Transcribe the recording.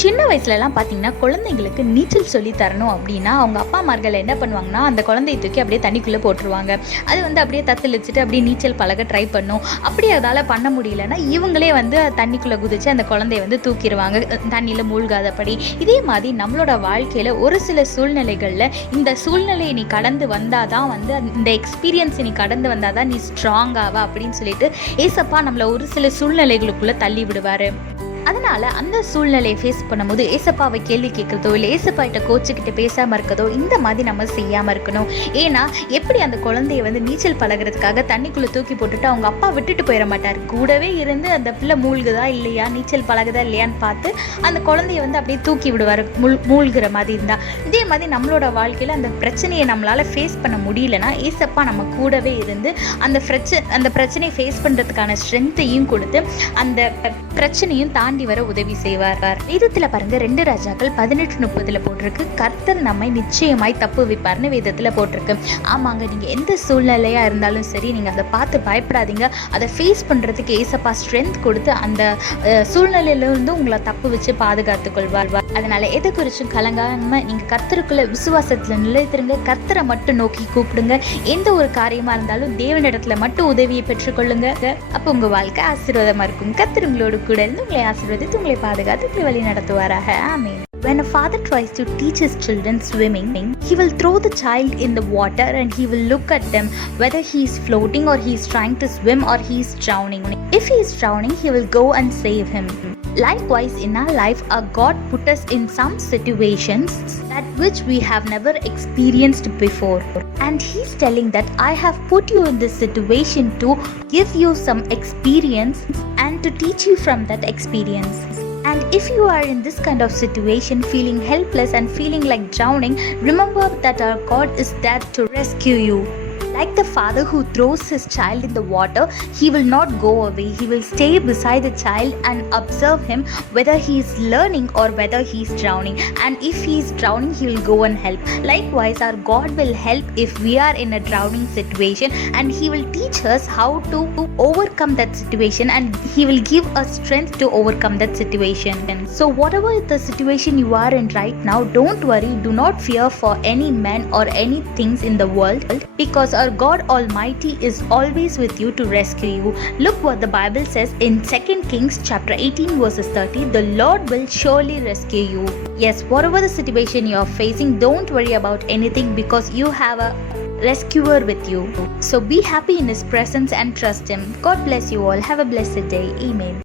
சின்ன வயசுலலாம் பார்த்தீங்கன்னா குழந்தைங்களுக்கு நீச்சல் சொல்லி தரணும் அப்படின்னா அவங்க அப்பா அம்மார்கள் என்ன பண்ணுவாங்கன்னா அந்த குழந்தையை தூக்கி அப்படியே தண்ணிக்குள்ளே போட்டுருவாங்க. அது அப்படியே தத்தளிச்சுட்டு அப்படியே நீச்சல் பழக ட்ரை பண்ணும். அப்படி அதால் பண்ண முடியலன்னா இவங்களே தண்ணிக்குள்ளே குதிச்சு அந்த குழந்தைய தூக்கிடுவாங்க தண்ணியில் மூழ்காதபடி. இதே மாதிரி நம்மளோட வாழ்க்கையில் ஒரு சில சூழ்நிலைகளில் இந்த சூழ்நிலையை நீ கடந்து வந்தால் தான் இந்த எக்ஸ்பீரியன்ஸை நீ கடந்து வந்தால் தான் நீ ஸ்ட்ராங்காவா அப்படின்னு சொல்லிட்டு ஏசப்பா நம்மளை ஒரு சில சூழ்நிலைகளுக்குள்ளே தள்ளி விடுவார். அதனால் அந்த சூழ்நிலையை ஃபேஸ் பண்ணும்போது ஏசப்பாவை கேள்வி கேட்குறதோ இல்லை ஏசப்பாகிட்ட கோச்சுக்கிட்ட பேசாமல் இருக்கிறதோ இந்த மாதிரி நம்ம செய்யாமல் இருக்கணும். ஏன்னா எப்படி அந்த குழந்தைய நீச்சல் பழகிறதுக்காக தண்ணிக்குள்ளே தூக்கி போட்டுட்டு அவங்க அப்பா விட்டுட்டு போயிட மாட்டார். கூடவே இருந்து அந்த பிள்ளை மூழ்குதா இல்லையா நீச்சல் பழகுதா இல்லையான்னு பார்த்து அந்த குழந்தைய அப்படியே தூக்கி விடுவார் மூழ்கிற மாதிரி இருந்தால். இதே மாதிரி நம்மளோட வாழ்க்கையில் அந்த பிரச்சனையை நம்மளால் ஃபேஸ் பண்ண முடியலன்னா ஏசப்பா நம்ம கூடவே இருந்து அந்த பிரச்சனையை ஃபேஸ் பண்ணுறதுக்கான ஸ்ட்ரென்த்தையும் கொடுத்து அந்த பிரச்சனையும் தாண்டி வர உதவி செய்வார். வேதத்துல பாருங்க 2 ராஜாக்கள் 18:30 போட்டிருக்கு, கர்த்தர் நம்மை நிச்சயமாய் தப்பு வைப்பார்னு வேதத்துல போட்டிருக்கு. ஆமாங்க, நீங்க எந்த சூழ்நிலையா இருந்தாலும் சரி நீங்க அதை பார்த்து பயப்படாதீங்க. அதை ஃபேஸ் பண்றதுக்கு ஏசப்பா ஸ்ட்ரென்த் கொடுத்து அந்த சூழ்நிலையில இருந்து உங்களை தப்பு வச்சு பாதுகாத்துக் கொள்வார். அதனால எதை குறிச்சும் கலங்காம நீங்க கர்த்தருக்குள்ள விசுவாசத்துல நிலைத்திருங்க. கர்த்தரை மட்டும் நோக்கி கூப்பிடுங்க. எந்த ஒரு காரியமா இருந்தாலும் தேவனிடத்துல மட்டும் உதவியை பெற்றுக்கொள்ளுங்க. அப்ப உங்க வாழ்க்கை ஆசீர்வாதமா இருக்கும். கர்த்தர் உங்களோடு கூட இருந்து உங்களை ஆசீர்வதித்து உங்களை பாதுகாத்து உங்களை வழி நடத்துவாராக. ஆமென். When a father tries to teach his children swimming, he will throw the child in the water and he will look at them whether he is floating or he is trying to swim or he is drowning. If he is drowning, he will go and save him. Likewise, in our life, our God put us in some situations that which we have never experienced before. And He's telling that I have put you in this situation to give you some experience and to teach you from that experience. And if you are in this kind of situation, feeling helpless and feeling like drowning, remember that our God is there to rescue you. Like the father who throws his child in the water, he will not go away. He will stay beside the child and observe him whether he is learning or whether he is drowning. And if he is drowning, he will go and help. Likewise, our God will help if we are in a drowning situation, and he will teach us how to overcome that situation, and he will give us strength to overcome that situation. So whatever the situation you are in right now, don't worry, do not fear for any men or any things in the world, because our God Almighty is always with you to rescue you. Look what the Bible says in 2 Kings chapter 18 verses 30. The Lord will surely rescue you. Yes, whatever the situation you are facing, don't worry about anything, because you have a rescuer with you. So be happy in His presence and trust Him. God bless you all. Have a blessed day. Amen.